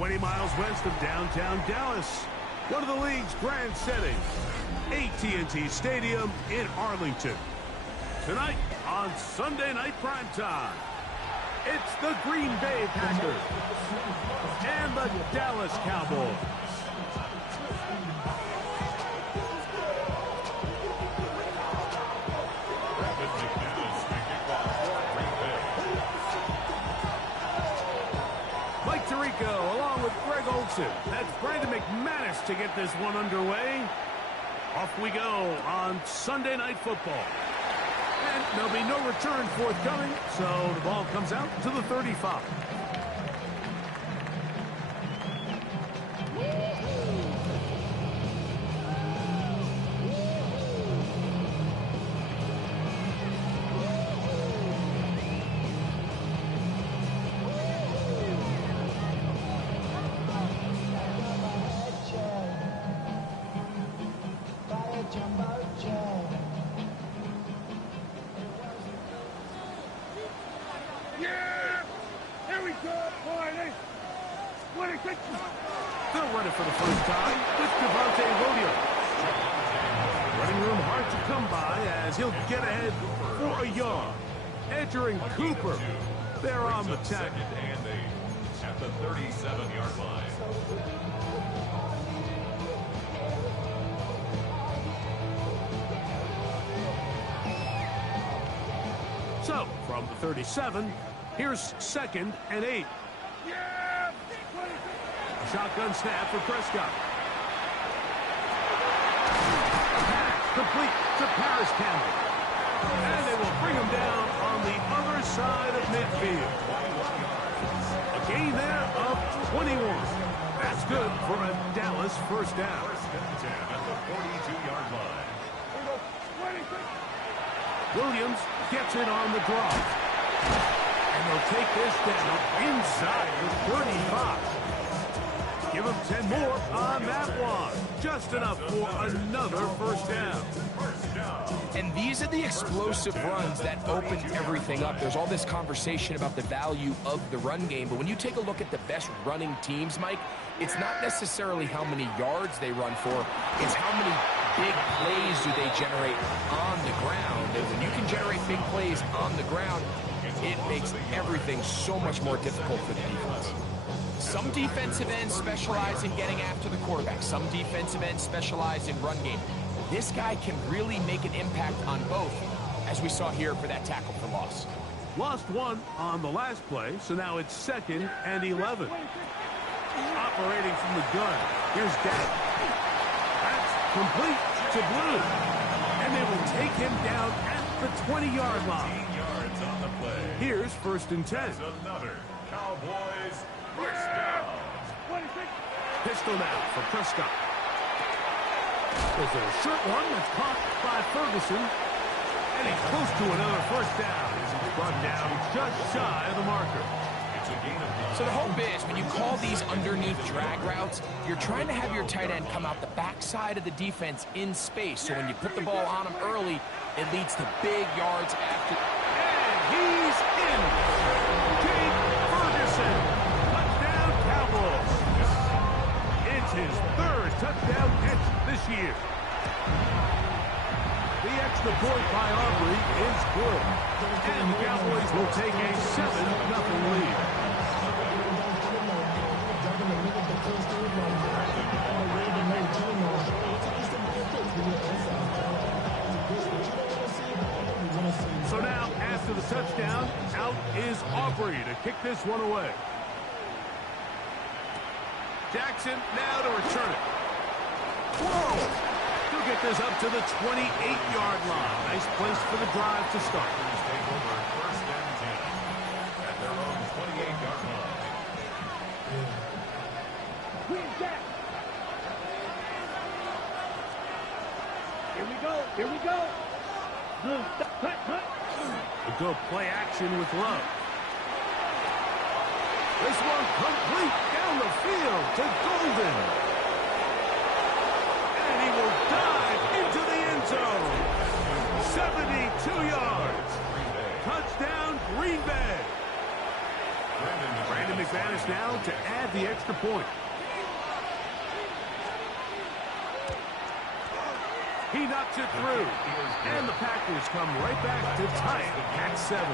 20 miles west of downtown Dallas, one of the league's grand settings, AT&T Stadium in Arlington. Tonight on Sunday Night Primetime, it's the Green Bay Packers and the Dallas Cowboys. Mike Tirico along with Greg Olson. That's Brandon McManus to get this one underway. Off we go on Sunday Night Football. And there'll be no return forthcoming, so the ball comes out to the 35. They'll run it for the first time with Williams. Running room hard to come by as he'll get ahead for a yard. Edger and Cooper, they're on the tackle. At the 37-yard line. So, from the 37, here's 2nd and 8. Shotgun snap for Prescott. Pass complete to Paris Campbell. And they will bring him down on the other side of midfield. A gain there of 21. That's good for a Dallas first down. First and 10 at the 42-yard line. Williams gets it on the draw. And they'll take this down inside the 35. Give him 10 more on that one. Just enough for another first down. And these are the explosive runs that open everything up. There's all this conversation about the value of the run game, but when you take a look at the best running teams, Mike, it's not necessarily how many yards they run for, it's how many big plays do they generate on the ground. And when you can generate big plays on the ground, it makes everything so much more difficult for the defense. Some defensive ends specialize in getting after the quarterback. Some defensive ends specialize in run game. This guy can really make an impact on both, as we saw here for that tackle for loss. Lost one on the last play, so now it's 2nd and 11. Operating from the gun. Here's Dak. That's complete to Blue. And they will take him down at the 20-yard line. 15 yards on the play. Here's 1st and 10. That's another Cowboys first down. Pistol now for Prescott. There's a short one that's caught by Ferguson. And he's close to another first down as he's brought down just shy of the marker. It's a gain of 9. So the hope is, when you call these underneath drag routes, you're trying to have your tight end come out the backside of the defense in space. So when you put the ball on him early, it leads to big yards after. And he's in. Jake Ferguson. Touchdown Cowboys. It's his 3rd touchdown catch this year. The extra point by Aubrey is good. And the Cowboys will take a 7-0 lead. So now, after the touchdown, out is Aubrey to kick this one away. Jackson now to return it. Whoa! He'll get this up to the 28-yard line. Nice place for the drive to start. Take over 1st and 10 at their own 28-yard line. Here we go. Here we go. We'll go play action with Love. This one complete down the field to Golden. And he will dive into the end zone. 72 yards. Touchdown, Green Bay. Brandon advantage now to add the extra point. He knocks it through. And the Packers come right back to tie it at 7.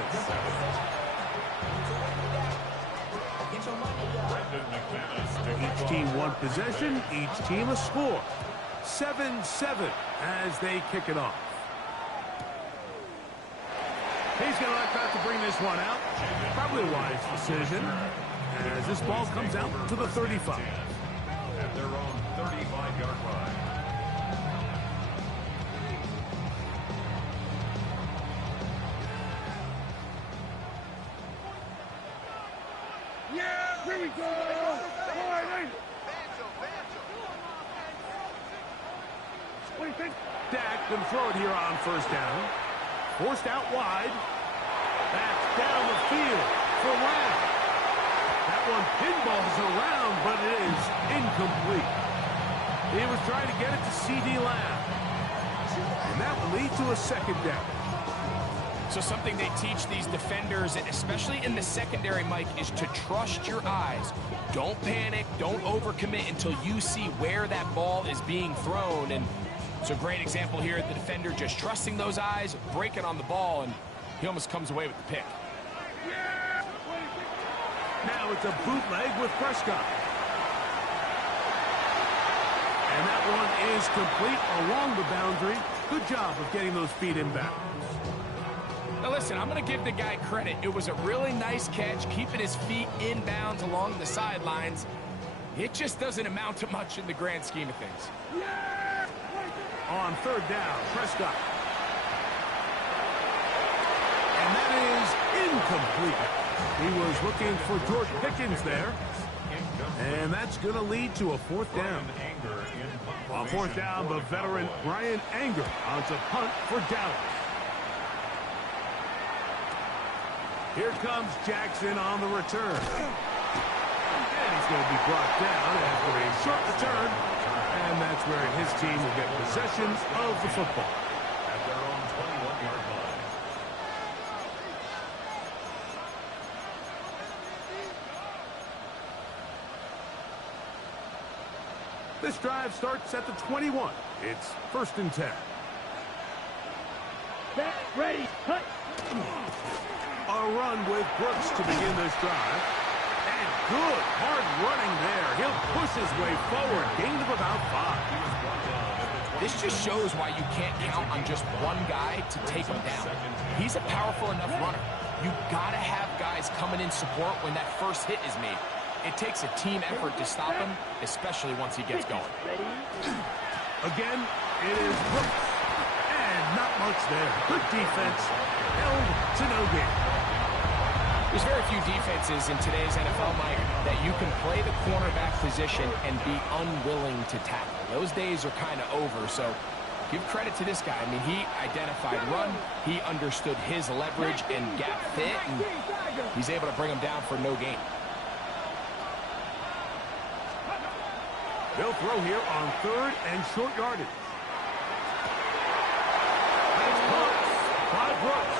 Each team one possession, each team a score. 7-7 as they kick it off. He's going to elect to bring this one out. Probably a wise decision as this ball comes out to the 35. At their own 35-yard line. Yeah, here we go. What do you think? Dak can throw it here on first down. Forced out wide. Back down the field for Lamb. That one pinballs around, but it is incomplete. He was trying to get it to C.D. Lamb. And that will lead to a second down. So something they teach these defenders, especially in the secondary, Mike, is to trust your eyes. Don't panic. Don't overcommit until you see where that ball is being thrown. And it's a great example here. The defender just trusting those eyes, breaking on the ball, and he almost comes away with the pick. Now it's a bootleg with Prescott. And that one is complete along the boundary. Good job of getting those feet inbound. Now listen, I'm going to give the guy credit. It was a really nice catch, keeping his feet inbounds along the sidelines. It just doesn't amount to much in the grand scheme of things. On third down, Prescott. And that is incomplete. He was looking for George Pickens there. And that's going to lead to a fourth down. On fourth down, the veteran Brian Anger on to punt for Dallas. Here comes Jackson on the return. And he's going to be brought down after a short return. And that's where his team will get possession of the football. At their own 21-yard line. This drive starts at the 21. It's 1st and 10. Set, ready, cut. A run with Brooks to begin this drive. And good, hard running there. He'll push his way forward. Gain of about 5. This just shows why you can't count on just one guy to take him down. He's a powerful enough runner. You got to have guys coming in support when that first hit is made. It takes a team effort to stop him, especially once he gets going. Again, it is Brooks. And not much there. Good defense. Held to no gain. There's very few defenses in today's NFL, Mike, that you can play the cornerback position and be unwilling to tackle. Those days are kind of over, so give credit to this guy. I mean, he identified run, he understood his leverage and gap fit, and he's able to bring him down for no gain. They'll throw here on 3rd and short yardage. That's Brooks. By Brooks.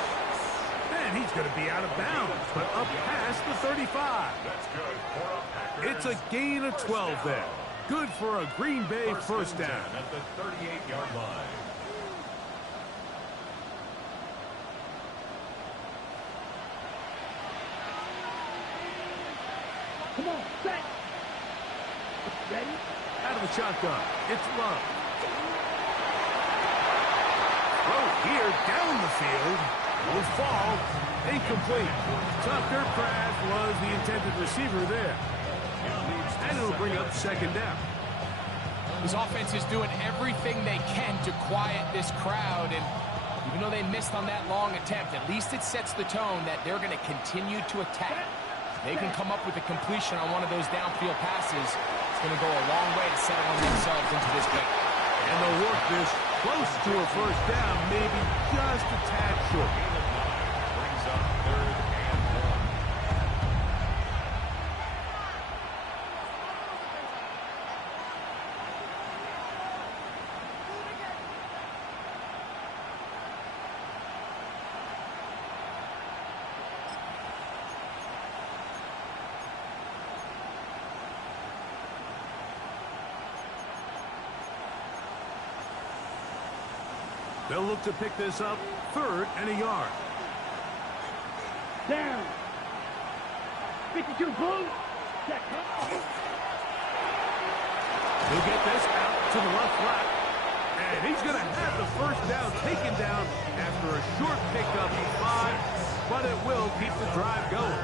And he's going to be out of bounds, but up past the 35. That's good. It's a gain of 12 there. Good for a Green Bay first down. At the 38-yard line. Come on, set. Ready? Out of the shotgun. It's Love. Throw here down the field. Will fall. Incomplete. Tucker Craft was the intended receiver there. And it'll bring up 2nd down. His offense is doing everything they can to quiet this crowd, and even though they missed on that long attempt, at least it sets the tone that they're going to continue to attack. If they can come up with a completion on one of those downfield passes, it's going to go a long way to settling themselves into this game. And they'll work this close to a first down, maybe just a tad short. Brings up 3rd and 1. They'll look to pick this up 3rd and a yard. Down. 52 blue. Check. He'll get this out to the left flat. And he's going to have the first down taken down after a short pickup of 5, but it will keep the drive going.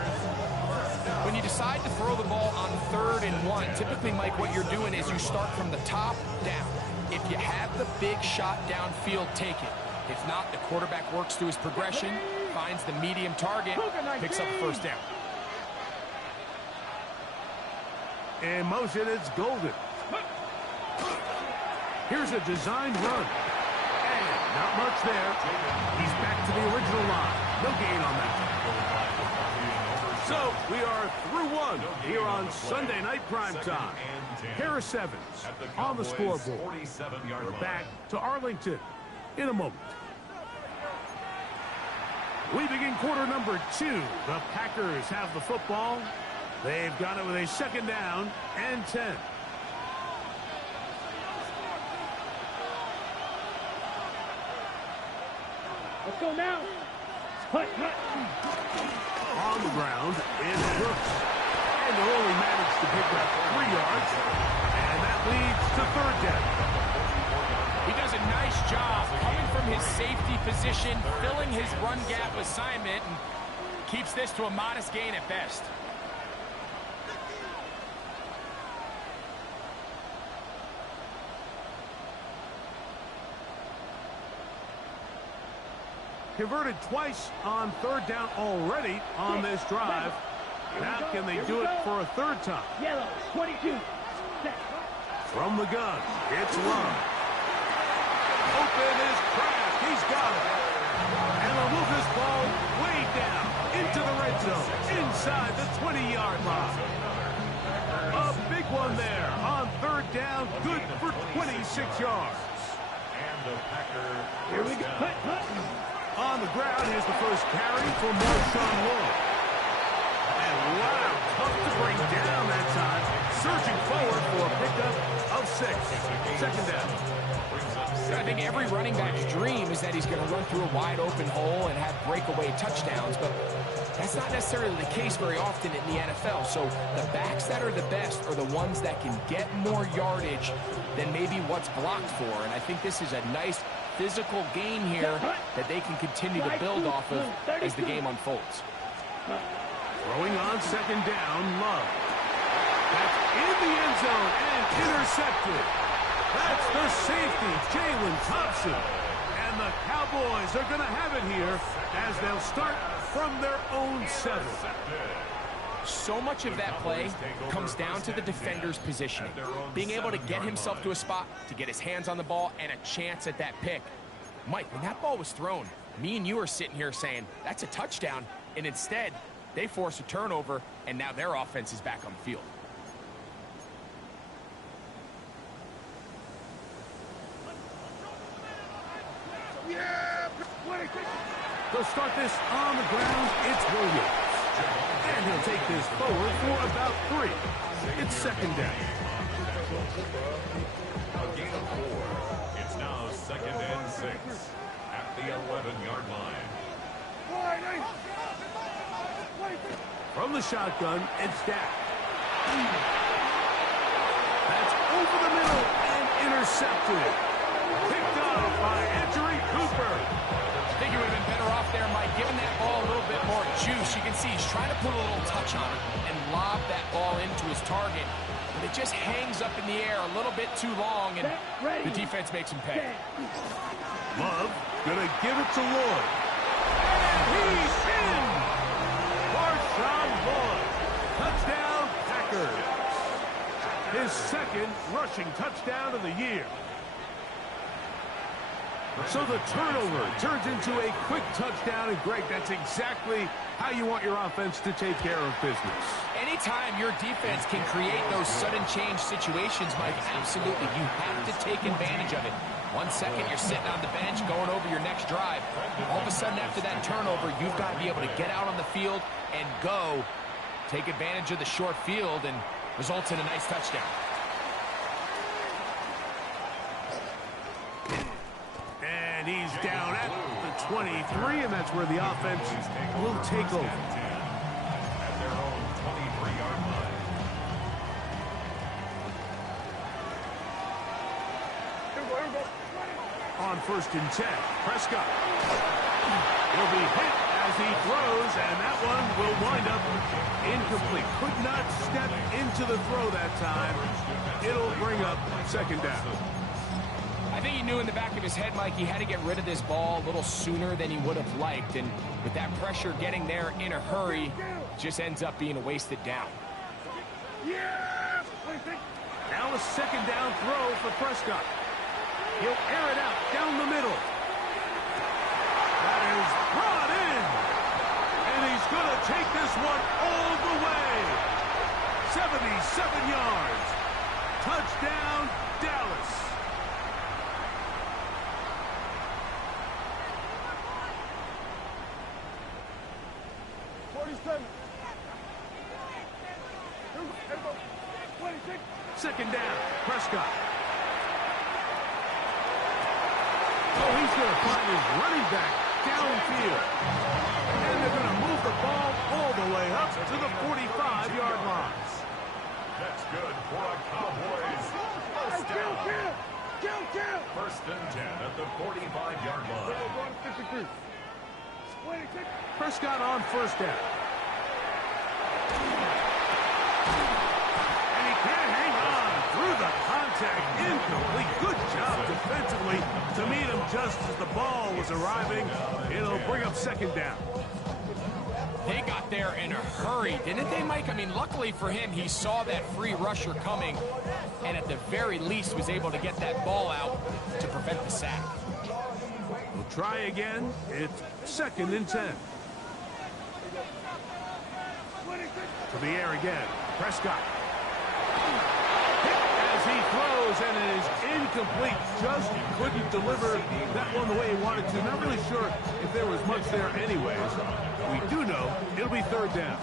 When you decide to throw the ball on 3rd and 1, typically, Mike, what you're doing is you start from the top down. If you have the big shot downfield, take it. If not, the quarterback works through his progression, finds the medium target, picks up the first down. In motion, it's Golden. Here's a designed run. And not much there. He's back to the original line. No gain on that. So we are through 1 here on Sunday Night Primetime. Harris Evans on the scoreboard. We're back to Arlington in a moment. We begin quarter number 2. The Packers have the football. They've got it with a 2nd down and 10. Let's go now. Hut. On the ground is Brooks. And they'll only manage to pick up 3 yards. And that leads to 3rd down. He does a nice job coming from his safety position, filling his run gap assignment, and keeps this to a modest gain at best. Converted twice on 3rd down already on this drive. Now can they do it for a 3rd time? Yellow, 22. Set. From the gun, it's Love. Open is Kraft. He's got it. And they'll move this ball way down into the red zone, inside the 20-yard line. A big one there on 3rd down, good for 26 yards. And the Packers. Here we go. Hut. On the ground, here's the first carry for Marshawn Lloyd. And wow, tough to bring down that time. Surging forward for a pickup of 6. 2nd down. I think every running back's dream is that he's going to run through a wide open hole and have breakaway touchdowns, but that's not necessarily the case very often in the NFL. So the backs that are the best are the ones that can get more yardage than maybe what's blocked for. And I think this is a nice physical gain here that they can continue to build off of as the game unfolds. Throwing on 2nd down, Love. That's in the end zone and intercepted. That's the safety, Jalen Thompson. And the Cowboys are going to have it here as they'll start from their own 7. So much of that play comes down to the defender's positioning. Being able to get himself to a spot, to get his hands on the ball, and a chance at that pick. Mike, when that ball was thrown, me and you are sitting here saying, that's a touchdown. And instead, they force a turnover, and now their offense is back on the field. They'll start this on the ground. It's Williams. And he'll take this forward for about 3. It's 2nd down. A gain of 4. It's now 2nd and 6 at the 11-yard line. From the shotgun, it's Dak. That's over the middle and intercepted. Picked up by Anthony Cooper. I think he would have been better off there, Mike, giving that ball a little bit more juice. You can see he's trying to put a little touch on it and lob that ball into his target. But it just hangs up in the air a little bit too long, and the defense makes him pay. Love gonna give it to Lloyd. And he's in! Marshawn Lloyd. Touchdown, Packers. His 2nd rushing touchdown of the year. So the turnover turns into a quick touchdown, and Greg, that's exactly how you want your offense to take care of business. Anytime your defense can create those sudden change situations, Mike, absolutely, you have to take advantage of it. 1 second, you're sitting on the bench going over your next drive. All of a sudden, after that turnover, you've got to be able to get out on the field and go. Take advantage of the short field, and results in a nice touchdown. And he's down at the 23, and that's where the offense will take over. At their own 23-yard line. On 1st and 10, Prescott. He'll be hit as he throws, and that one will wind up incomplete. Could not step into the throw that time. It'll bring up 2nd down. I think he knew in the back of his head, Mike, he had to get rid of this ball a little sooner than he would have liked. And with that pressure getting there in a hurry, just ends up being a wasted down. Now a 2nd down throw for Prescott. He'll air it out down the middle. That is brought in. And he's going to take this one all the way. 77 yards. Touchdown, Dallas. Second down, Prescott. Oh, he's going to find his running back downfield. And they're going to move the ball all the way up to the 45-yard line. That's good for a Cowboys first down. 1st and 10 at the 45-yard line. Prescott on 1st down. And he can't hang on through the contact. Incomplete. Good job defensively to meet him just as the ball was arriving. It'll bring up 2nd down. They got there in a hurry, didn't they, Mike? I mean, luckily for him, he saw that free rusher coming, and at the very least was able to get that ball out to prevent the sack. We'll try again. It's 2nd and 10. To the air again. Prescott. Hit as he throws, and it is incomplete. Just couldn't deliver that one the way he wanted to. Not really sure if there was much there anyways. We do know it'll be 3rd down.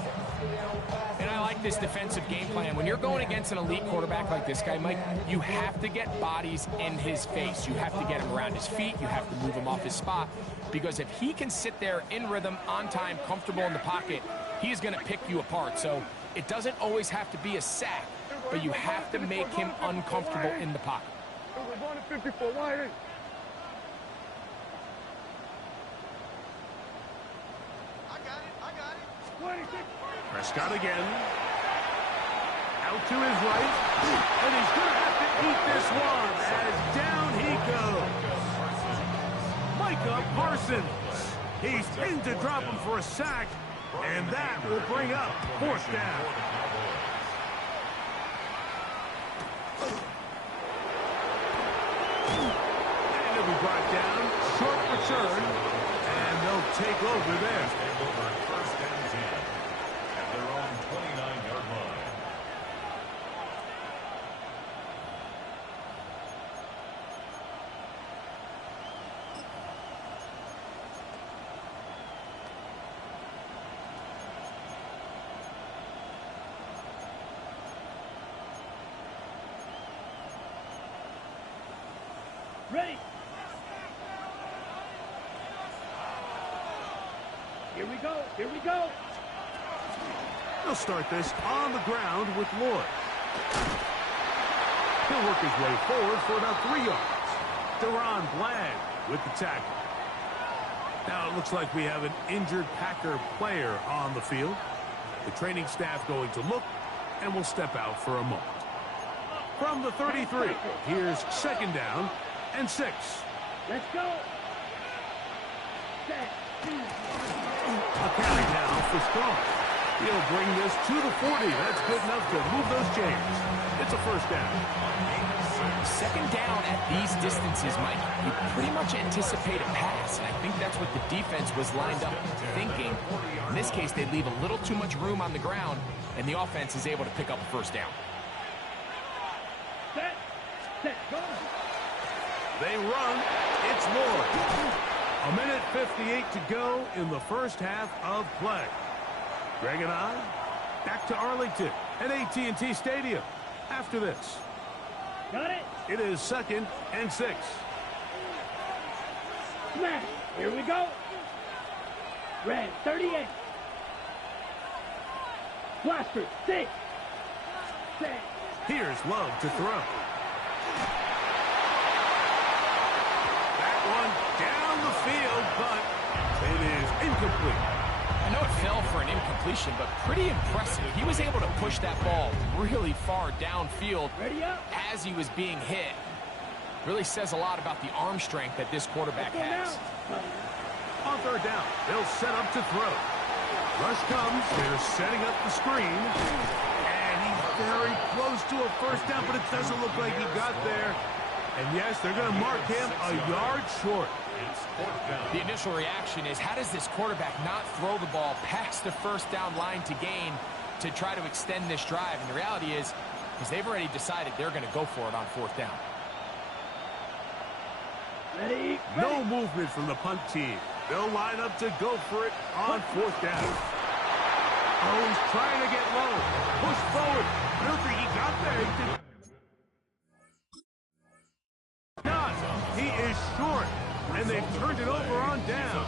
And I like this defensive game plan. When you're going against an elite quarterback like this guy, Mike, you have to get bodies in his face. You have to get him around his feet. You have to move him off his spot. Because if he can sit there in rhythm, on time, comfortable in the pocket, he's going to pick you apart. So it doesn't always have to be a sack, but you have to make him uncomfortable in the pocket. Prescott again. Out to his right. And he's going to have to eat this one as down he goes. Micah Parsons. He's pinned to drop him for a sack. And that will bring up 4th down. And it'll be brought down. Short return. And they'll take over there. 1st and 10 at their own 29-yard line. Ready. Here we go. Here we go. He'll start this on the ground with Lloyd. He'll work his way forward for about 3 yards. Deron Bland with the tackle. Now it looks like we have an injured Packer player on the field. The training staff going to look, and will step out for a moment. From the 33, here's 2nd down and 6. Let's go. Set. A carry now for Strong. He'll bring this to the 40. That's good enough to move those chains. It's a 1st down. 2nd down at these distances, Mike, you pretty much anticipate a pass, and I think that's what the defense was lined up thinking. In this case, they leave a little too much room on the ground, and the offense is able to pick up a 1st down. Set. Set. Go. They run. It's Lloyd. 1:58 to go in the first half of play. Greg and I back to Arlington at AT&T Stadium after this. Got it. It is 2nd and 6. Smash. Here we go. Red 38. Blaster 6. Set. Here's Love to throw. That one down the field, but it is incomplete. I know it fell for an incompletion, but pretty impressive. He was able to push that ball really far downfield Ready up. as he was being hit. Really says a lot about the arm strength that this quarterback has. On third down, they'll set up to throw. Rush comes. They're setting up the screen. And he's very close to a first down, but it doesn't look like he got there. And yes, they're going to mark him a yard short. The initial reaction is, how does this quarterback not throw the ball past the first down line to gain to try to extend this drive? And the reality is they've already decided they're going to go for it on fourth down. Ready. No movement from the punt team. They'll line up to go for it on fourth down. Oh, he's trying to get low. Push forward. I don't think he got there. He did not. He is short. And they've turned it over on down.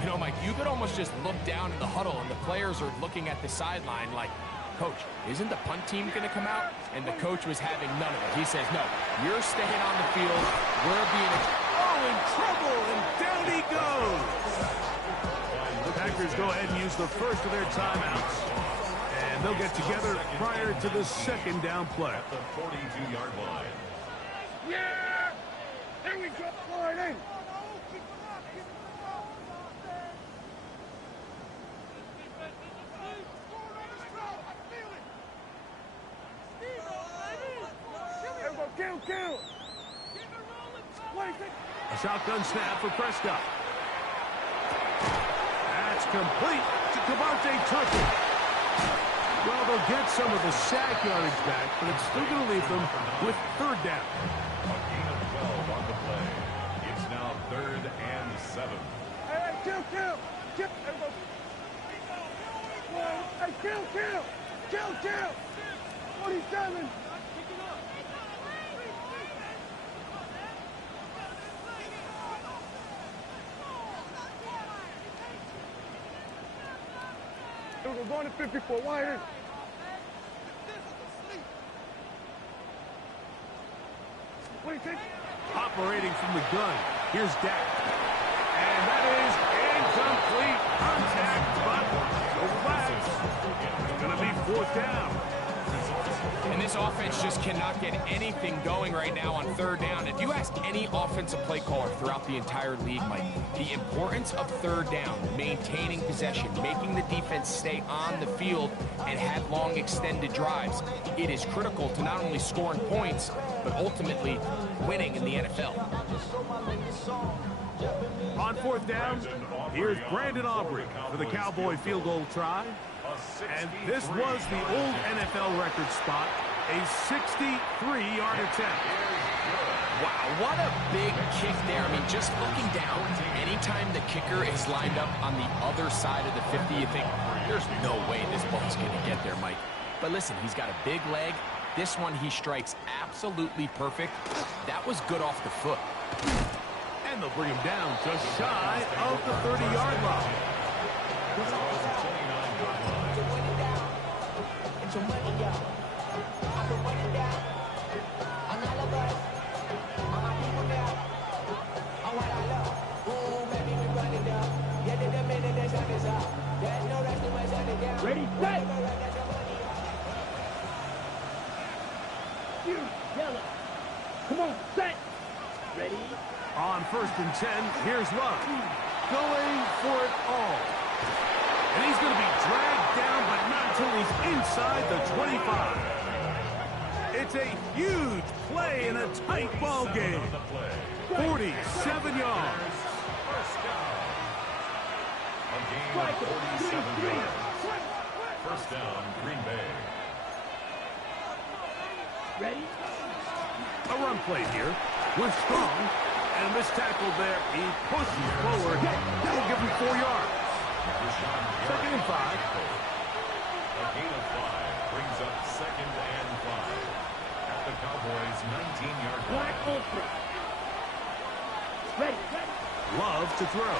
You know, Mike, you could almost just look down in the huddle, and the players are looking at the sideline like, Coach, isn't the punt team going to come out? And the coach was having none of it. He says, no, you're staying on the field. We're being... Oh, in trouble, and down he goes. The Packers go ahead and use the first of their timeouts. And they'll get together prior to the second down play. At the 42-yard line. Yeah! Here we go. Line in. Count. A shotgun snap for Prescott. That's complete to Cavante Turpin. Well, they'll get some of the sack yardage back, but it's still going to leave them with third down. A gain of 12 on the play. It's now 3rd and 7. Hey, count. Hey, count. 47. We're going to 54. Wide in. Operating from the gun. Here's Dak. And that is incomplete contact, but it's going to be fourth down. And this offense just cannot get anything going right now on third down. If you ask any offensive play caller throughout the entire league, Mike, the importance of third down, maintaining possession, making the defense stay on the field and have long extended drives, it is critical to not only scoring points, but ultimately winning in the NFL. On fourth down, here's Brandon Aubrey for the Cowboy field goal try. And this was the old NFL record spot, a 63-yard attempt. Wow, what a big kick there. I mean, just looking down, anytime the kicker is lined up on the other side of the 50, you think, there's no way this ball's going to get there, Mike. But listen, he's got a big leg. This one he strikes absolutely perfect. That was good off the foot. And they'll bring him down just shy of the 30-yard line. Ready, set. You, yellow. Come on, set. Ready. On 1st and 10, here's Love. Going for it all. And he's going to be dragged down, but not until he's inside the 25. It's a huge play in a tight ball game. 47 yards. A gain of 47 yards. First down, Green Bay. Ready. A run play here with Strong. And this tackle there, he pushes forward. That'll give him 4 yards. Second and 5. A gain of 5 brings up 2nd and 5 at the Cowboys' 19-yard line. Black Ultra. Ready. Love to throw.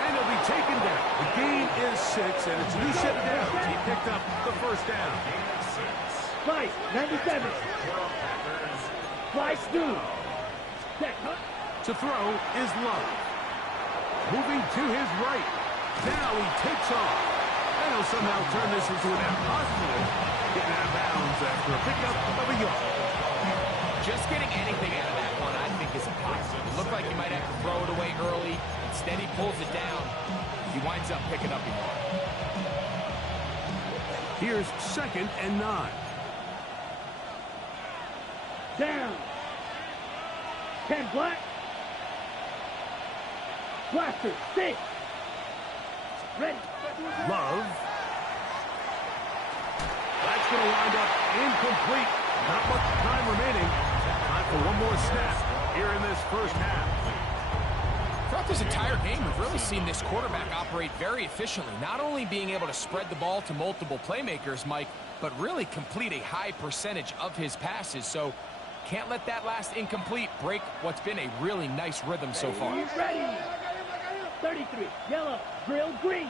And he'll be taken down. The gain is 6, and it's a new set of downs. He picked up the first down. Slice, 97. Slice, two. Set, cut. To throw is Love. Moving to his right. Now he takes off. And he'll somehow turn this into an net positive. Getting out of bounds after a pickup of a yard. Just getting anything out of that one, I think, is impossible. It looked like he might have to throw it away early. Instead, he pulls it down. He winds up picking up a yard. Here's 2nd and 9. Down. 10 black. Blaster, 6. Ready. Love. That's going to wind up incomplete. Not much time remaining. Time for one more snap here in this first half. Throughout this entire game, we've really seen this quarterback operate very efficiently. Not only being able to spread the ball to multiple playmakers, Mike, but really complete a high percentage of his passes. So can't let that last incomplete break what's been a really nice rhythm so far. Ready. 33. Yellow. Grill, green.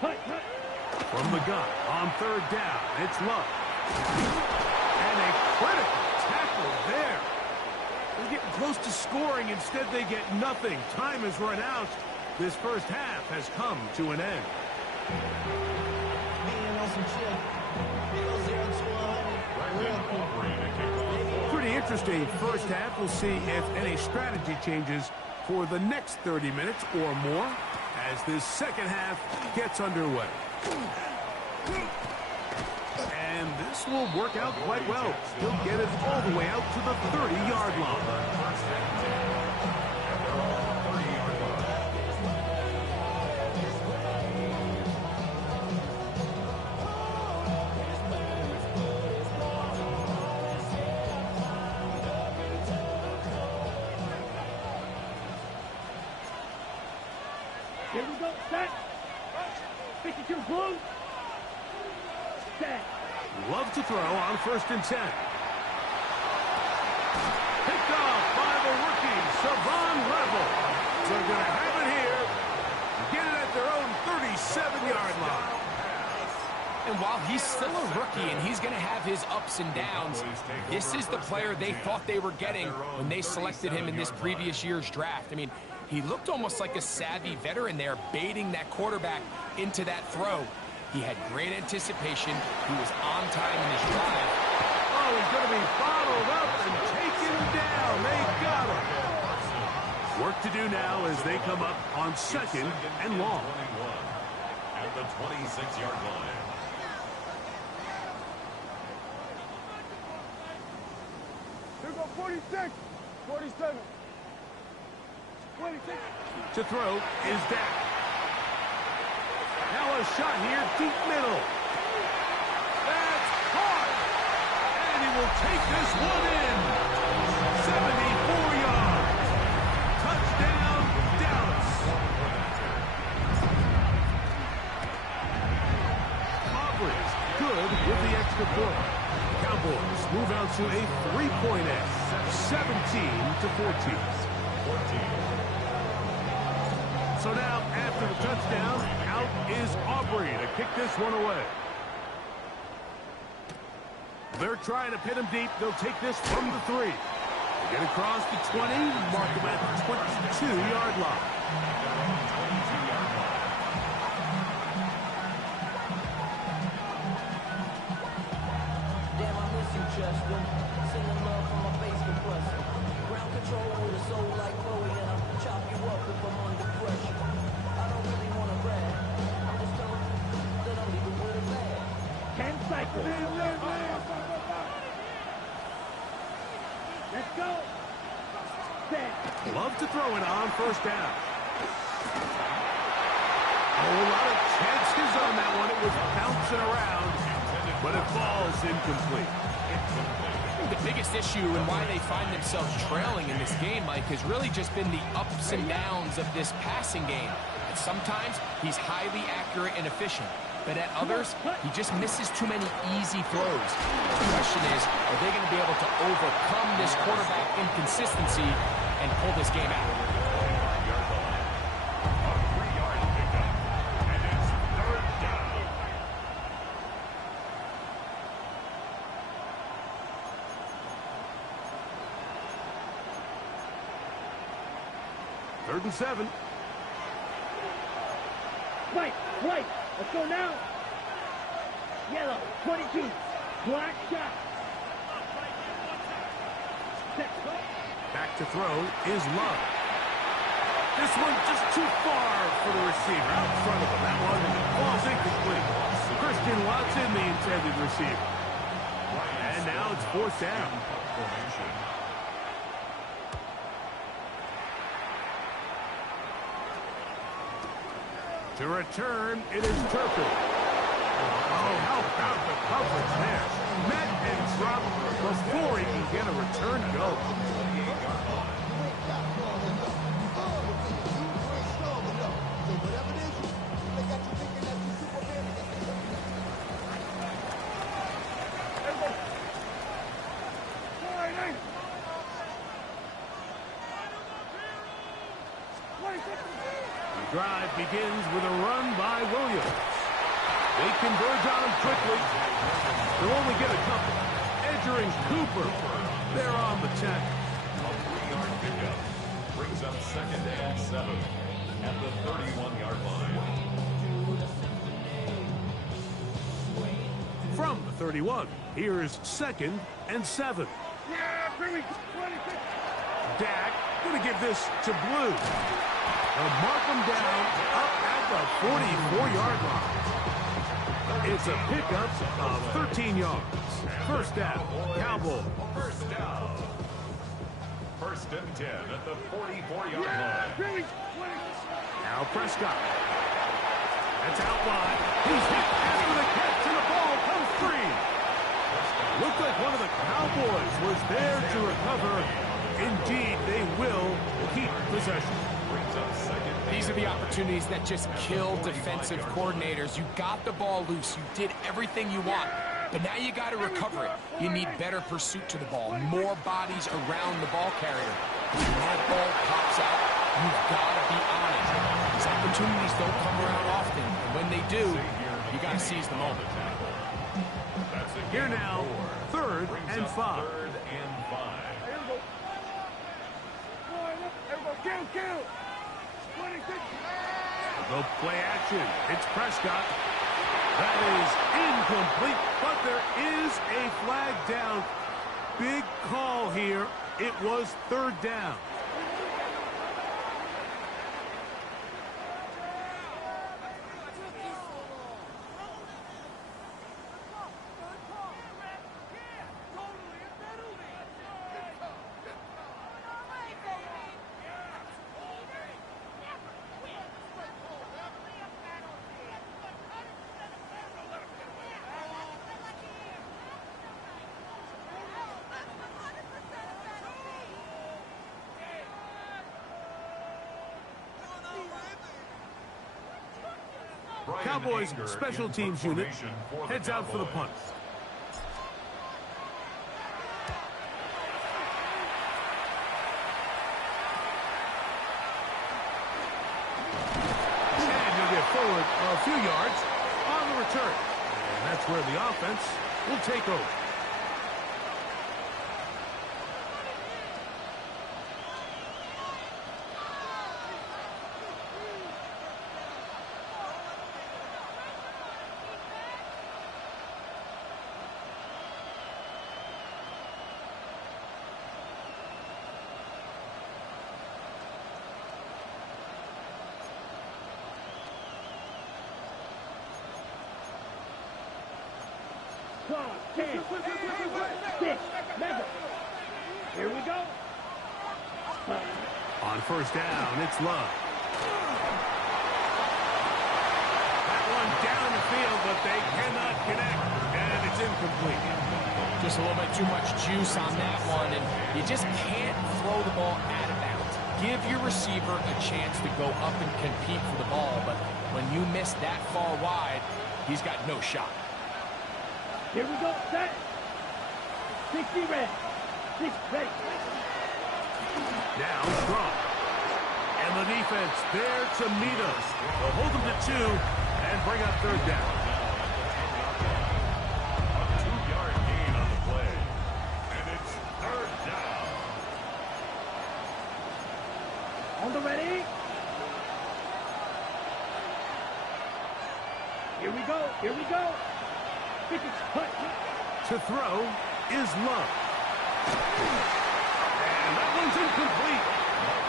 Hut. From the gun on 3rd down, it's Love. And a critical tackle there. They're getting close to scoring. Instead, they get nothing. Time has run out. This first half has come to an end. Pretty interesting first half. We'll see if any strategy changes for the next 30 minutes or more as this second half gets underway. And this will work out quite well. He'll get it all the way out to the 30-yard line. Here we go. Set. 52 blue. Set. Love to throw on 1st and 10. Picked off by the rookie, Savon Revel. So they're going to have it here. Get it at their own 37-yard line. And while he's still a rookie and he's going to have his ups and downs, this is the player they thought they were getting when they selected him in this previous year's draft. I mean, he looked almost like a savvy veteran there, baiting that quarterback into that throw. He had great anticipation. He was on time in his drive. Oh, he's going to be followed up and taken down. They got him. Work to do now as they come up on 2nd and long. At the 26-yard line. Here go 46. 47. 26. To throw is down. Now a shot here, deep middle. That's hard. And he will take this one in. 74 yards. Touchdown, Dallas. Aubrey is good with the extra point. Cowboys move out to a 3-point edge, 17-14. So now, after the touchdown, out is Aubrey to kick this one away. They're trying to pin him deep. They'll take this from the 3. They get across the 20, mark him at the 22-yard line. Damn, I miss you, Chester. Sending love from my bass compressor. Ground control with a soul like Chloe, and I'll chop you up if I'm under pressure. I don't really want to brag. I'm just telling you that I'm leaving with a bag. 10 cycles. Let's go. Set. Love to throw it on 1st down. A whole lot of chances on that one. It was bouncing around, but it falls incomplete. I think the biggest issue and why they find themselves trailing in this game, Mike, has really just been the ups and downs of this passing game. And sometimes he's highly accurate and efficient. but at others, he just misses too many easy throws. The question is, are they going to be able to overcome this quarterback inconsistency and pull this game out? A 3-yard pickup, and it's 3rd down. Third and 7. Right. Let's go now. Yellow, 22. Black shot. Set. Back to throw is Love. This one just too far for the receiver. Out in front of him. That one falls incomplete. Christian Watson, the intended receiver. And now it's 4th down. To return, it is Turpin. Oh, how about the coverage there? Met and dropped before he can get a return go. The drive begins with a run by Williams. They converge on him quickly. They'll only get a couple. Edger and Cooper, they're on the 10. A 3-yard pickup brings up 2nd and 7 at the 31-yard line. From the 31, here's 2nd and 7. Dak going to give this to Blue. They'll mark him down up at the 44-yard line. It's a pickup of 13 yards. First down, Cowboys. First down. 1st and 10 at the 44-yard line. Now Prescott. That's out wide. He's hit after the catch, and the ball comes free. Looked like one of the Cowboys was there to recover. Indeed, they will keep possession. These are the opportunities that just kill defensive coordinators. You got the ball loose. You did everything you want. But now you got to recover it. You need better pursuit to the ball, more bodies around the ball carrier. When that ball pops out, you've got to be on it. These opportunities don't come around often. And when they do, you got to seize the moment. Here now, 3rd and 5. 3rd and 5. The play action. It's Prescott. That is incomplete, but there is a flag down. Big call here. It was 3rd down. Cowboys special teams unit heads out for the punt. And he'll get forward a few yards on the return. And that's where the offense will take over. Here we go. On 1st down, it's Love. That one down the field, but they cannot connect, and it's incomplete. Just a little bit too much juice on that one, and you just can't throw the ball out of bounds. Give your receiver a chance to go up and compete for the ball, but when you miss that far wide, he's got no shot. Here we go. Set. 60 red. 6 ready. Now strong. And the defense there to meet us. They'll hold them to 2 and bring up third down. A 2-yard gain on the play. And it's third down. On the ready. Here we go. Here we go. 50 cut. To throw is Love. And that one's incomplete.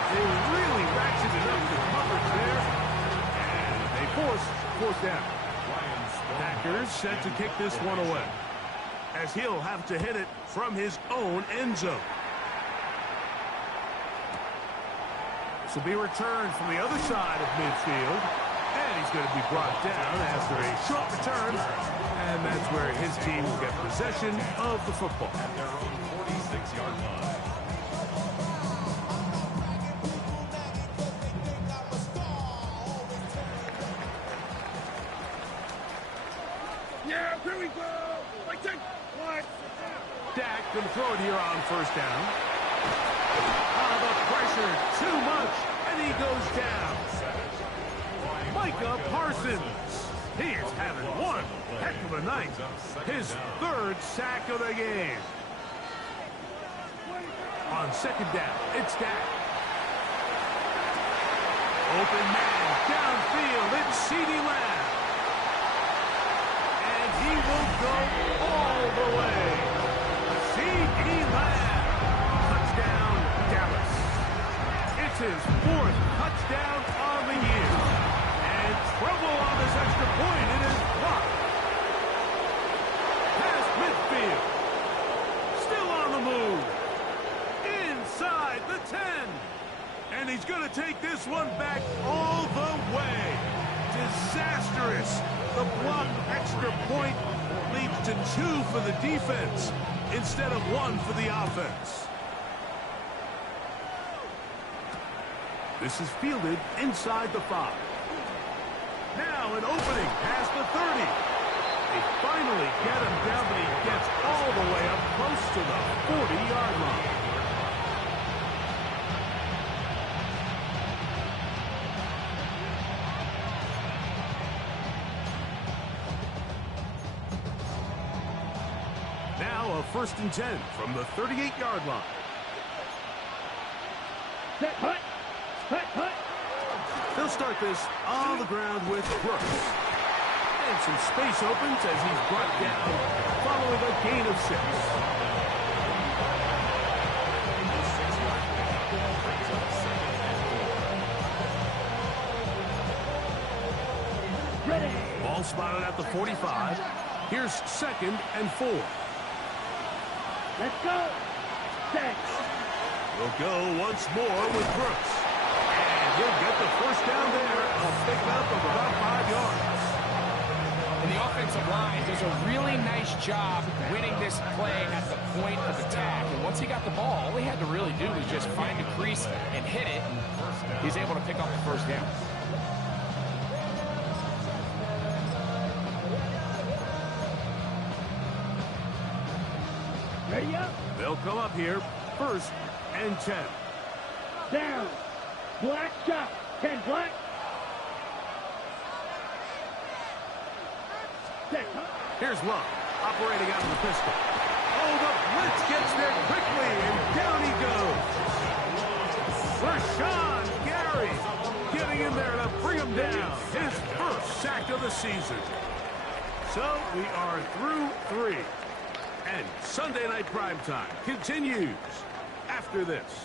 They really ratcheted up the coverage there. And they force fourth down. Packers set to kick this one away, as he'll have to hit it from his own end zone. This will be returned from the other side of midfield. And he's going to be brought down after a short return. And that's where his team will get possession of the football. At their own 46-yard line. Yeah, here we go. Like that. What? Dak going to throw it here on first down. Oh, the pressure, too much, and he goes down. Micah Parsons. He is having one heck of a night. His third sack of the game. On second down, it's Dak. Open man, downfield, it's CeeDee Lamb. And he will go all the way. CeeDee Lamb. Touchdown, Dallas. It's his 4th touchdown on the year. And trouble on this extra point. It is blocked. Past midfield. Still on the move. Inside the 10. And he's going to take this one back all the way. Disastrous. The blocked extra point leads to 2 for the defense instead of 1 for the offense. This is fielded inside the 5. Now an opening past the 30. They finally get him down, but he gets all the way up close to the 40-yard line. Now a 1st and 10 from the 38-yard line. Set, hut. Hut, hut. They'll start this on the ground with Brooks. And some space opens as he's brought down following a gain of 6. Ready. Ball spotted at the 45. Here's 2nd and 4. Let's go. Set. We'll go once more with Brooks. And he'll get the first down there. A pickup of about 5 yards. And the offensive line does a really nice job winning this play at the point of attack. And once he got the ball, all he had to really do was just find a crease and hit it. And he's able to pick up the first down. Ready up. They'll come up here. 1st and 10. Down. Black shot. 10 black. Set, hut. Here's Love, operating out of the pistol. Oh, the blitz gets there quickly, and down he goes. Rashawn Gary getting in there to bring him down. His 1st sack of the season. So we are through 3. And Sunday Night Primetime continues after this.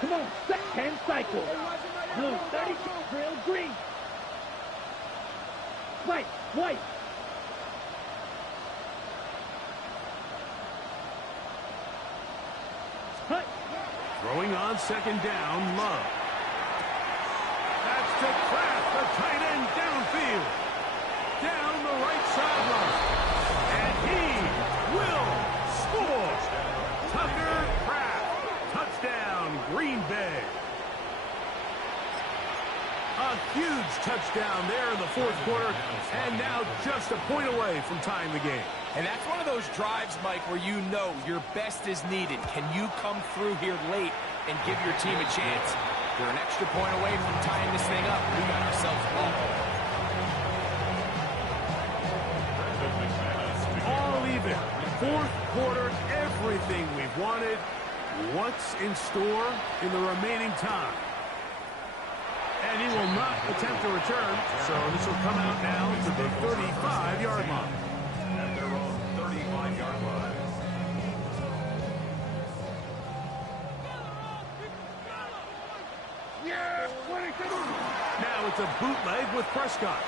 Come on, set 10 cycle. Blue 30, drill green. White, white. Hut. Throwing on 2nd down, Love. That's to Kraft, the tight end downfield. field. Down the right sideline. And he will score. Tucker Kraft. Touchdown, Green Bay. A huge touchdown there in the fourth quarter, and now just a point away from tying the game. And that's one of those drives, Mike, where you know your best is needed. Can you come through here late and give your team a chance? You're an extra point away from tying this thing up. We got ourselves a ball. All even. Fourth quarter, everything we've wanted. What's in store in the remaining time? And he will not attempt to return, so this will come out now to the 35-yard line. At their own 35-yard line. Now it's a bootleg with Prescott.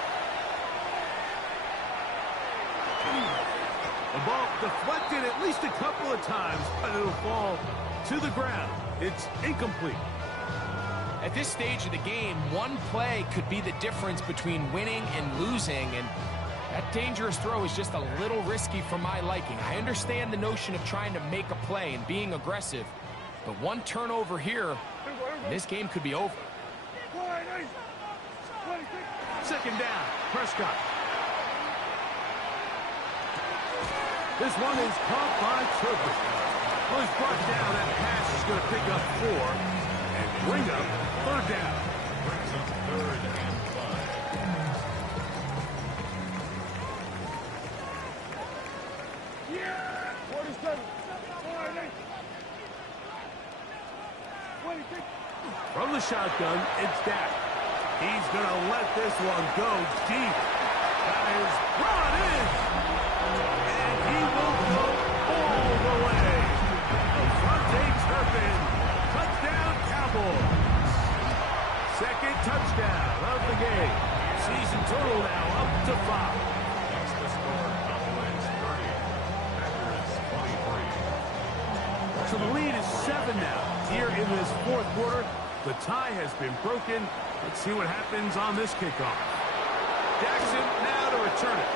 The ball deflected at least a couple of times, but it'll fall to the ground. It's incomplete. At this stage of the game, one play could be the difference between winning and losing, and that dangerous throw is just a little risky for my liking. I understand the notion of trying to make a play and being aggressive, but one turnover here, and this game could be over. Second down, Prescott. This one is caught by Turpin. Well, he's brought down. That pass is going to pick up 4 and bring up third down. Brings up 3rd and 5. From the shotgun, it's Dak. He's going to let this one go deep. That is brought in. And he will go all the way. Devontae Turpin. Touchdown, Cowboys. Second touchdown of the game. Season total now up to 5. That's the score. Cowboys 30. Packers 23. So the lead is 7 now. Here in this fourth quarter, the tie has been broken. Let's see what happens on this kickoff. Jackson now to return it.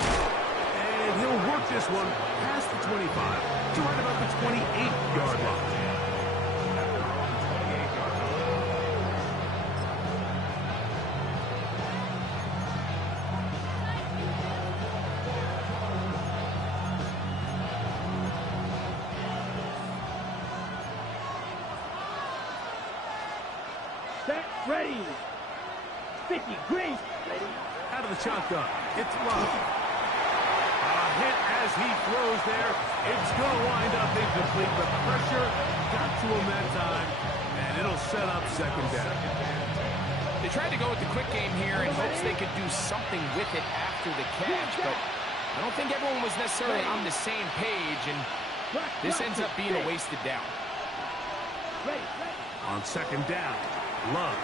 And he'll work this one past the 25 to right about the 28-yard line. Set, ready. Sticky, green, ready. Out of the shotgun. It's Love. A hit as he throws there. It's going to wind up incomplete. The pressure got to him that time, and it'll set up second down. They tried to go with the quick game here in hopes they could do something with it after the catch, but I don't think everyone was necessarily on the same page, and this ends up being a wasted down. On second down, Love.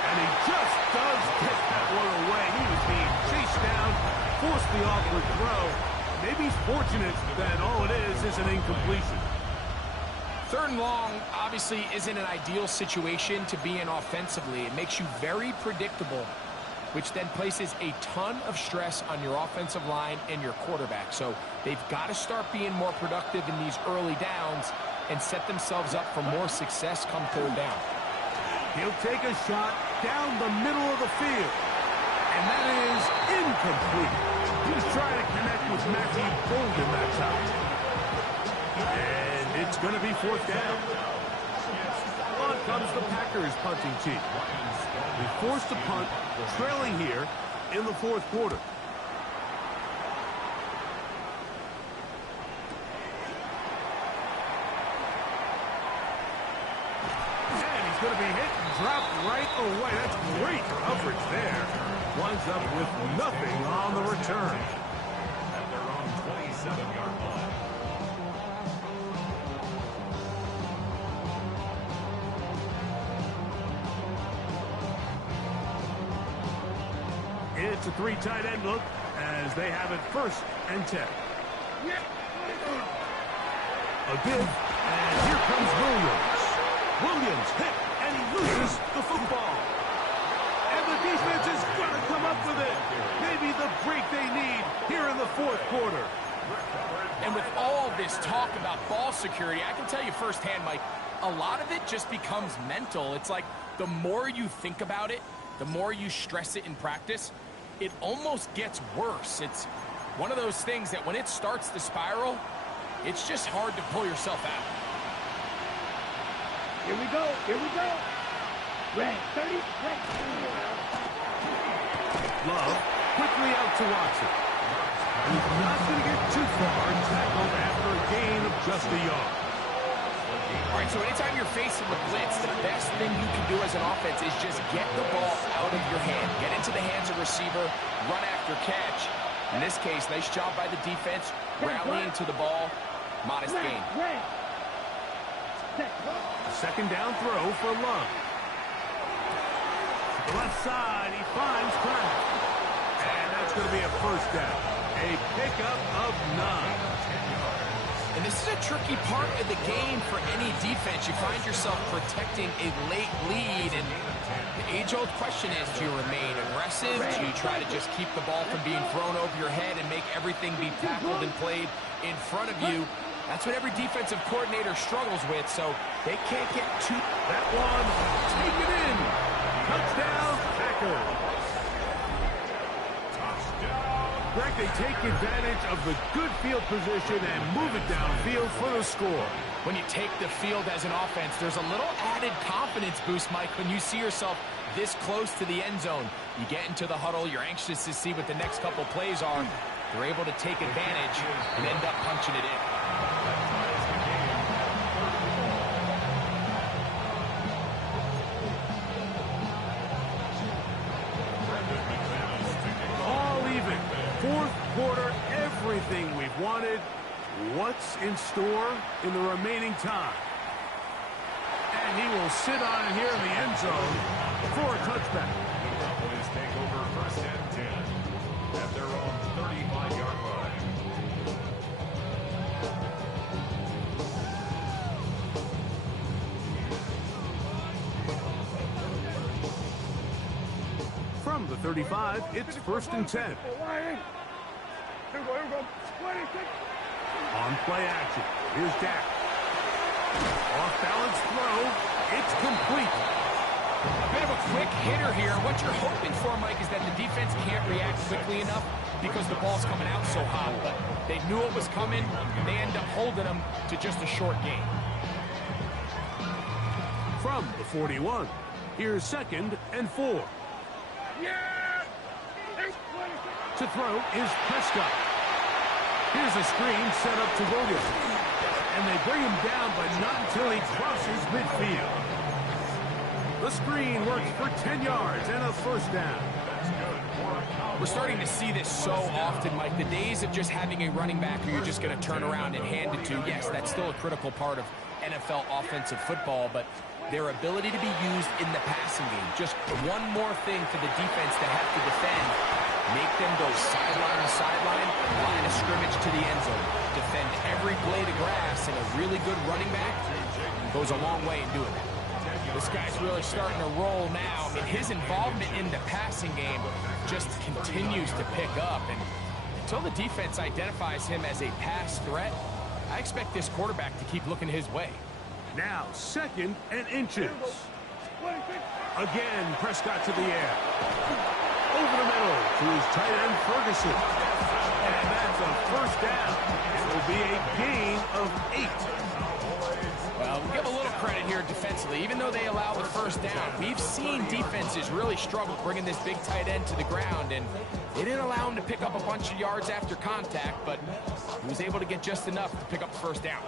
And he just does get that one away. He was being chased down, forced the awkward throw. Maybe he's fortunate that all it is an incompletion. Third and long obviously isn't an ideal situation to be in offensively. It makes you very predictable, which then places a ton of stress on your offensive line and your quarterback. So they've got to start being more productive in these early downs and set themselves up for more success come third down. He'll take a shot down the middle of the field. And that is incomplete. He was trying to connect with Matthew Bolden that time. And it's going to be fourth down. On comes the Packers punting team. They forced to punt, trailing here in the fourth quarter. Going to be hit and dropped right away. That's great coverage there. Winds up with nothing on the return. At their own 27-yard line. It's a 3 tight end look as they have it 1st and 10. A give, and here comes Williams. Williams hit, and he loses the football. And the defense is going to come up with it. Maybe the break they need here in the fourth quarter. And with all this talk about ball security, I can tell you firsthand, Mike, a lot of it just becomes mental. It's like the more you think about it, the more you stress it in practice, it almost gets worse. It's one of those things that when it starts to spiral, it's just hard to pull yourself out. Here we go. Here we go. Red 30. Red. Love quickly out to Watson. He's not going to get too far and tackled after a gain of just a yard. All right, so anytime you're facing the blitz, the best thing you can do as an offense is just get the ball out of your hand. Get into the hands of receiver, run after catch. In this case, nice job by the defense, rallying to the ball. Modest gain. A second down throw for Love. To the left side, he finds Kraft. And that's going to be a first down. A pickup of 9. And this is a tricky part of the game for any defense. You find yourself protecting a late lead, and the age-old question is, do you remain aggressive? Do you try to just keep the ball from being thrown over your head and make everything be tackled and played in front of you? That's what every defensive coordinator struggles with, so they can't get too... That one, take it in. Touchdown, Packers. Greg, they take advantage of the good field position and move it downfield for the score. When you take the field as an offense, there's a little added confidence boost, Mike, when you see yourself this close to the end zone. You get into the huddle, you're anxious to see what the next couple plays are. They're able to take advantage and end up punching it in. All even. Fourth quarter, everything we've wanted. What's in store in the remaining time? And he will sit on it here in the end zone for a touchback. The Cowboys take over first and 10 at their own 35-yard line. From the 35, it's first and 10. On play action, here's Dak. Off-balance throw, it's complete. A bit of a quick hitter here. What you're hoping for, Mike, is that the defense can't react quickly enough because the ball's coming out so hot. But they knew it was coming, and they end up holding them to just a short gain. From the 41, here's second and 4. To throw is Prescott. Here's a screen set up to Williams. And they bring him down, but not until he crosses midfield. The screen works for 10 yards and a first down. We're starting to see this so often, Mike. The days of just having a running back who you're just going to turn around and hand it to, yes, that's still a critical part of NFL offensive football, but their ability to be used in the passing game, just one more thing for the defense to have to defend. Make them go sideline to sideline, line of scrimmage to the end zone. Defend every blade of grass, and a really good running back goes a long way in doing that. This guy's really starting to roll now. I mean, his involvement in the passing game just continues to pick up, and until the defense identifies him as a pass threat, I expect this quarterback to keep looking his way. Now, second and inches. Again, Prescott to the air. Over the middle to his tight end, Ferguson. And that's a first down. It will be a gain of 8. Well, we'll give a little credit here defensively. Even though they allow the first down, we've seen defenses really struggle bringing this big tight end to the ground, and they didn't allow him to pick up a bunch of yards after contact, but he was able to get just enough to pick up the first down.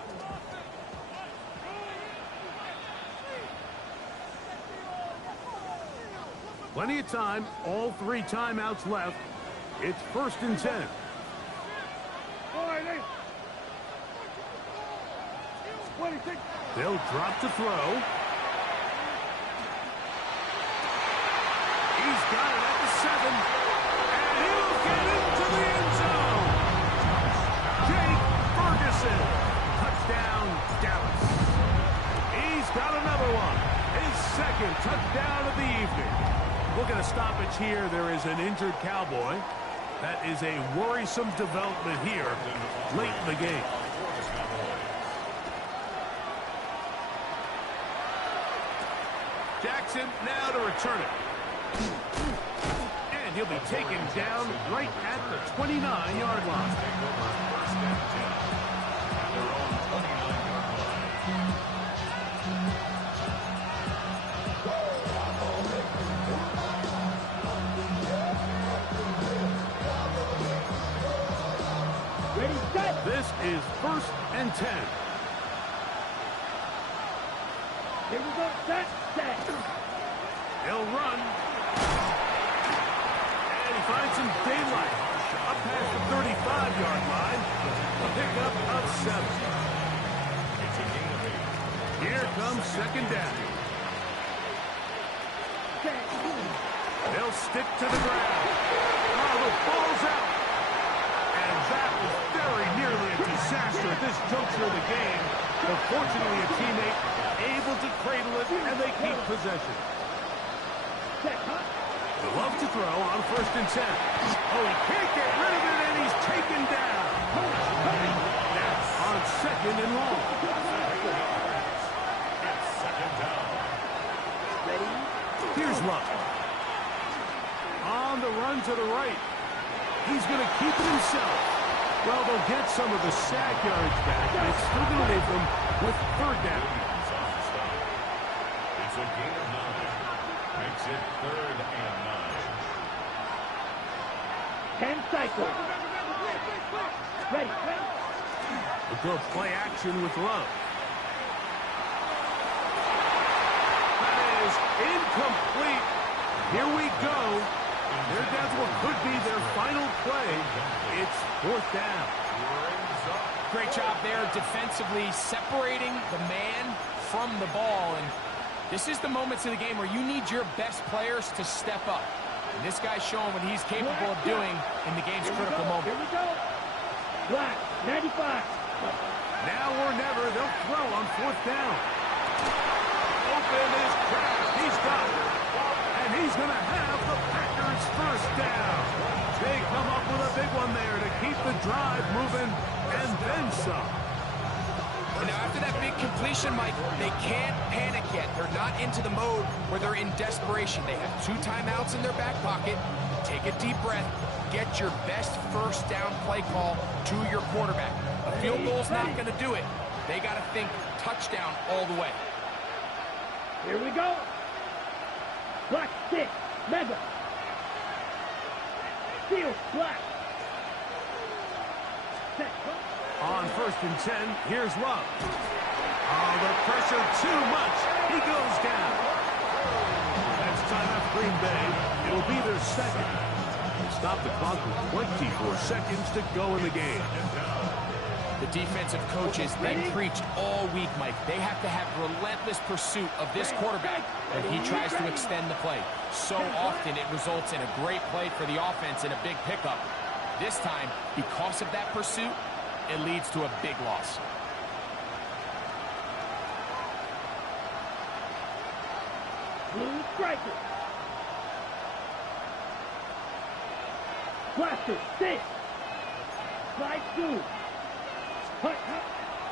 Plenty of time, all 3 timeouts left. It's first and 10. They'll drop to throw. He's got it at the 7. And he'll get into the end zone. Jake Ferguson. Touchdown, Dallas. He's got another one. His second touchdown of the evening. Looking to stoppage here. There is an injured Cowboy. That is a worrisome development here late in the game. Jackson now to return it. And he'll be taken down right at the 29-yard line. This is 1st and 10. Here we go. Set. He'll run. And he finds some daylight. Up past the 35-yard line. A pickup of 7. Here comes 2nd down. They'll stick to the ground. Oh, the ball's out. And that was very nearly a disaster at this juncture of the game. But fortunately, a teammate able to cradle it, and they keep possession. They love to throw on 1st and 10. Oh, he can't get rid of it, and he's taken down. That's on 2nd and long. It's 2nd down. Here's Luck. On the run to the right. He's going to keep it himself. Well, they'll get some of the sack yards back, but it's still going to leave them with 3rd down. It's a gain of 9. Makes it 3rd and 9. 10 cycles. Ready. We'll go play action with Love. That is incomplete. Here we go. They're down to what could be their final play. It's 4th down. Great job there defensively, separating the man from the ball. And this is the moments of the game where you need your best players to step up. And this guy's showing what he's capable of doing in the game's critical moment. Here we go. Black, 95. Now or never, they'll throw on 4th down. Open is Kraft. He's got it. And he's going to have the Packers 1st down. They come up with a big one there to keep the drive moving, and then some. And now after that big completion, Mike, they can't panic yet. They're not into the mode where they're in desperation. They have 2 timeouts in their back pocket. Take a deep breath. Get your best 1st down play call to your quarterback. A field goal's not going to do it. They got to think touchdown all the way. Here we go. Black 6. Mega. Steel. Black. Set. On 1st and 10, here's Love. Oh, the pressure too much. He goes down. That's timeout Green Bay. It'll be their 2nd. Stop the clock with 24 seconds to go in the game. The defensive coaches, they preached all week, Mike. They have to have relentless pursuit of this quarterback when he tries to extend the play. So often it results in a great play for the offense and a big pickup. This time, because of that pursuit, it leads to a big loss. Blue striker. Blaster 6. Slide 2.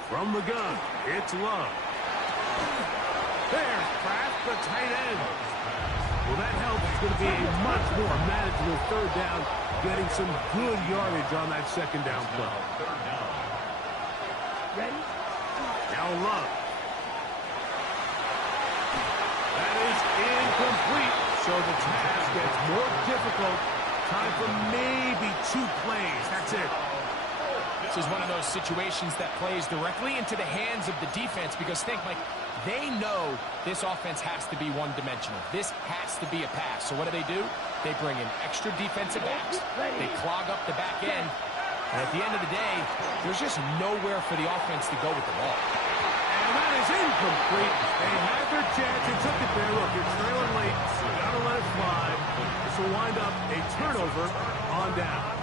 From the gun, it's Love. There's Kraft, the tight end. Well, that helps. It's going to be a much more manageable 3rd down, getting some good yardage on that 2nd down play. Ready? Now Love. That is incomplete, so the task gets more difficult. Time for maybe 2 plays. That's it. This is one of those situations that plays directly into the hands of the defense because think, Mike, they know this offense has to be one-dimensional. This has to be a pass. So what do? They bring in extra defensive backs. They clog up the back end. And at the end of the day, there's just nowhere for the offense to go with the ball. And that is incomplete. They had their chance. They took it there. Look, you're trailing late. You got to let it fly. This will wind up a turnover on down.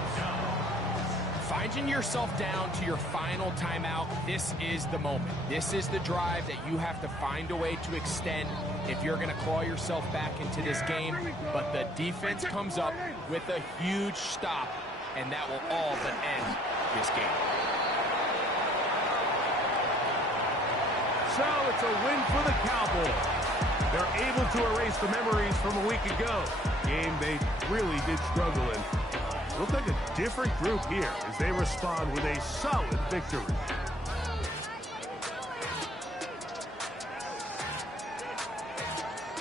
Imagine yourself down to your final timeout. This is the moment. This is the drive that you have to find a way to extend if you're going to claw yourself back into this game. But the defense comes up with a huge stop, and that will all but end this game. So it's a win for the Cowboys. They're able to erase the memories from a week ago. Game they really did struggle in. Looks like a different group here as they respond with a solid victory.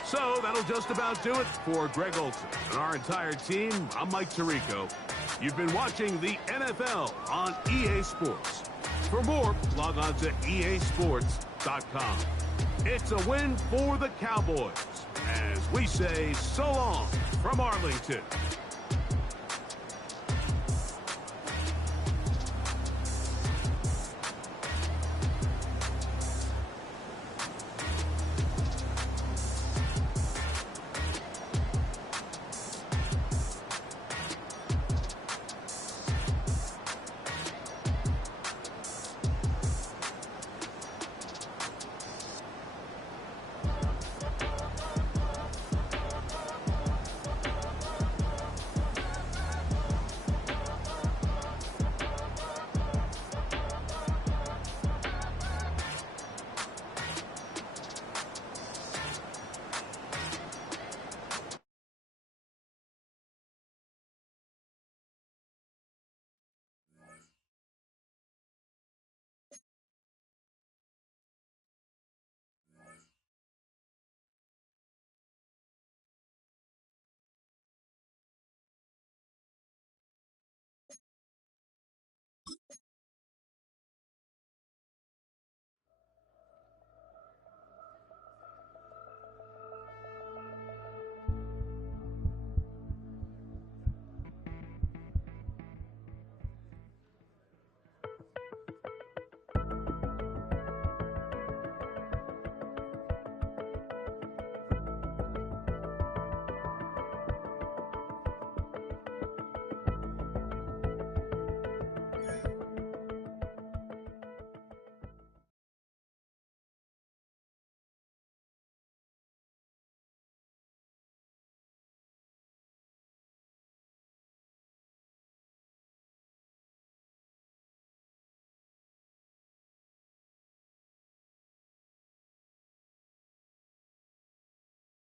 So that'll just about do it for Greg Olson and our entire team. I'm Mike Tirico. You've been watching the NFL on EA Sports. For more, log on to easports.com. It's a win for the Cowboys as we say so long from Arlington.